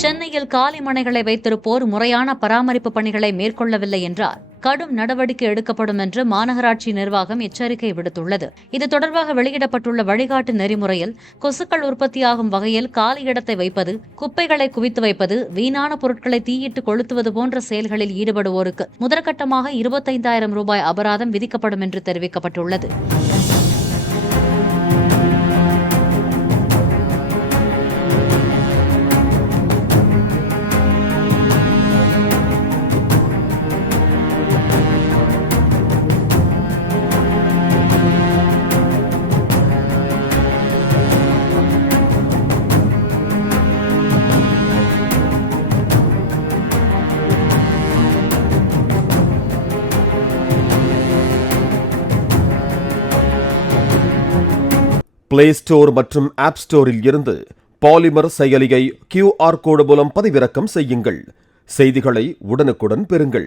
சென்னையில் காலி மனைகளை வைத்திருப்போர் முறையான பராமரிப்பு பணிகளை மேற்கொள்ளவில்லை என்றார் கடும் நடவடிக்கை எடுக்கப்படும் என்று மாநகராட்சி நிர்வாகம் எச்சரிக்கை விடுத்துள்ளது. இது தொடர்பாக வெளியிடப்பட்டுள்ள வழிகாட்டு நெறிமுறையில் கொசுக்கள் உற்பத்தியாகும் வகையில் காலி இடத்தை வைப்பது, குப்பைகளை குவித்து வைப்பது, வீணான பொருட்களை தீயிட்டு கொளுத்துவது போன்ற செயல்களில் ஈடுபடுவோருக்கு முதற்கட்டமாக 25,000 ரூபாய் அபராதம் விதிக்கப்படும் என்று தெரிவிக்கப்பட்டுள்ளது. பிளே ஸ்டோர் மற்றும் ஆப் ஸ்டோரில் இருந்து பாலிமர் செயலியை QR கோடு மூலம் பதிவிறக்கம் செய்யுங்கள். செய்திகளை உடனுக்குடன் பெறுங்கள்.